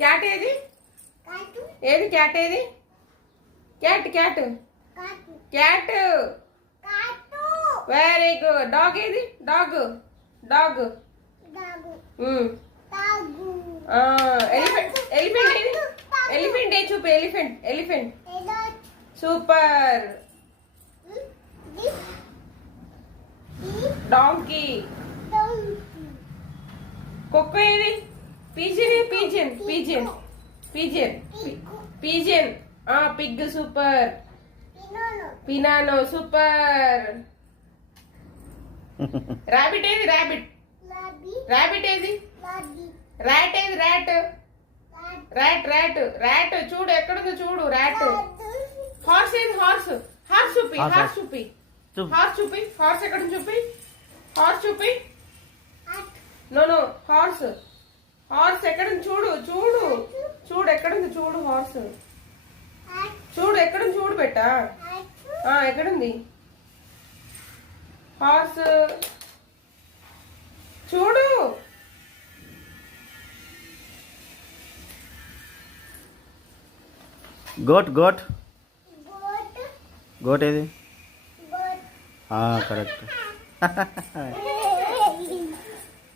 Cat ఏది? ఏది cat ఏది? Cat cat cat. Very good. Dog ఏది? Dog dog. ఎలిఫెంట్ ఎలిఫెంట్ ఏది? ఎలిఫెంట్ ఏ చూపి. Elephant elephant. సూపర్. డాంకీ. కుక్క ఏది? Pigeon pigeon pigeon pigeon pigeon. Pig. Super. పినానో. సూపర్. రాబిట్ ఏది? రాబిట్. రాబిట్ ఏది? ర్యాట్ ఏది? Rat rat rat rat. చూడు ఎక్కడుందో చూడు. ర్యాట్. హార్స్ ఏది? హార్స్. హార్స్ చూపి. హార్స్ చూపి. హార్స్ చూపి. హార్స్ ఎక్కడ చూపి. హార్స్ చూపి. No no. హార్స్. హార్స్ ఎక్కడ చూడు. చూడు చూడు ఎక్కడుంది చూడు. హార్స్ చూడు ఎక్కడుంది చూడు బెట్టా. ఎక్కడుంది హార్స్? చూడు. గోట్ గోట్ గోట్ ఏది? కరెక్ట్.